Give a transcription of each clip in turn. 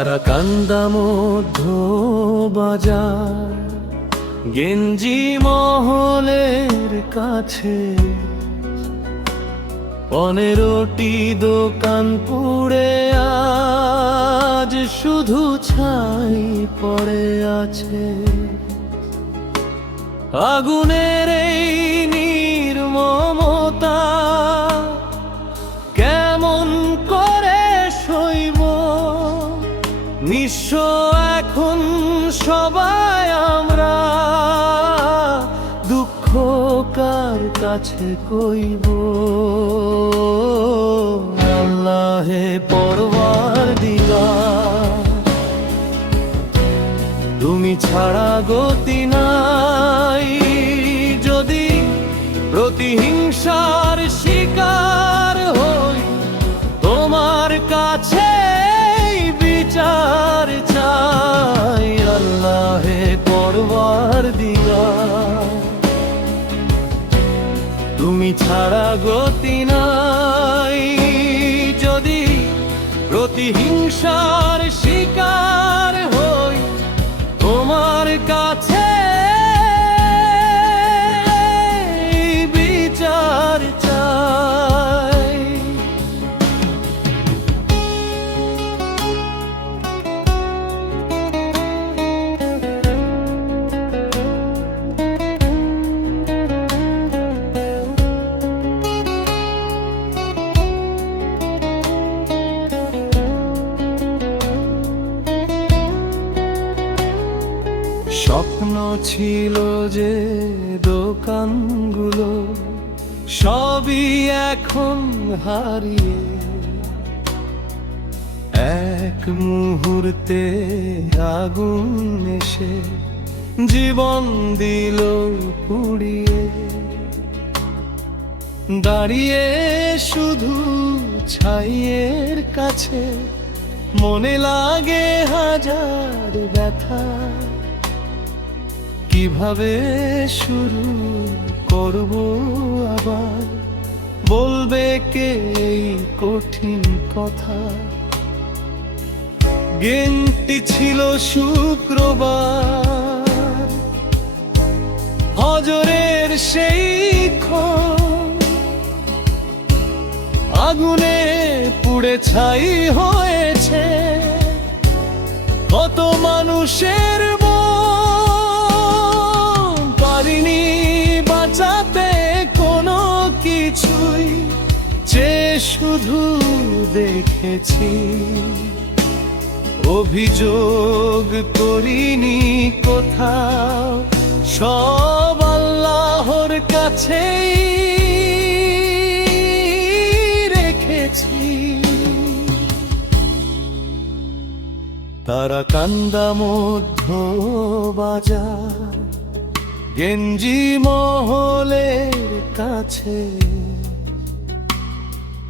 তারাকান্দা মধ্য বাজার গেঞ্জি মহলের কাছে 15টি দোকান পুড়ে আজ শুধু ছাই পড়ে আছে। আগুনের এই নির্মমতা কেমন করে সইব? নিঃস্ব এখন সবাই আমরা, দুঃখ কার কাছে কইব? আল্লাহে পরওয়ারদিগার, তুমি ছাড়া গতি নাই। যদি প্রতিহিংসার শিকার হই, তোমার কাছে বিচার চাই। আল্লাহে পরওয়ারদিগার, তুমি ছাড়া গতি নাই। যদি প্রতিহিংসার শিকার হই, তোমার কাছে বিচার চাই। স্বপ্ন ছিল যে দোকানগুলো সবই এখন হারিয়ে, এক মুহূর্তে আগুন এসে জীবন দিল পুড়িয়ে। দাঁড়িয়ে শুধু ছাইয়ের কাছে মনে লাগে হাজার ব্যথা। কিভাবে শুরু করব আবার, বলবে কে এই কঠিন কথা? দিনটি ছিল শুক্রবার, হজরের সেই ক্ষণ। আগুনে পুড়ে ছাই হয়েছে কত মানুষের মন। পারিনি বাঁচাতে কোনো কিছুই, চেয়ে শুধু দেখেছি। অভিযোগ করিনি কোথাও, সব আল্লাহর কাছেই রেখেছি। তারাকান্দা মধ্য বাজার গেঞ্জি মহলের কাছে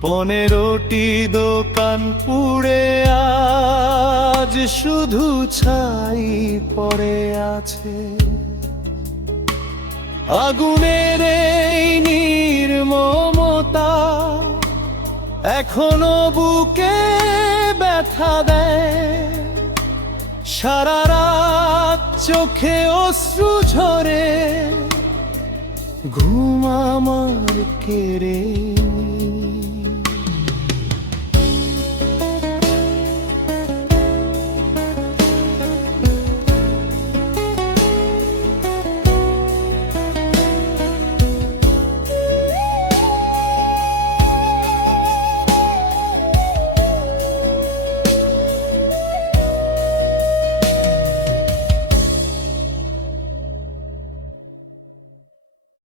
15টি দোকান পুড়ে আজ শুধু ছাই পড়ে আছে। আগুনের এই নির্মমতা এখনো বুকে ব্যথা দেয়। সারা রাত চোখে অশ্রু ঝরে, ঘুম আমার কেড়ে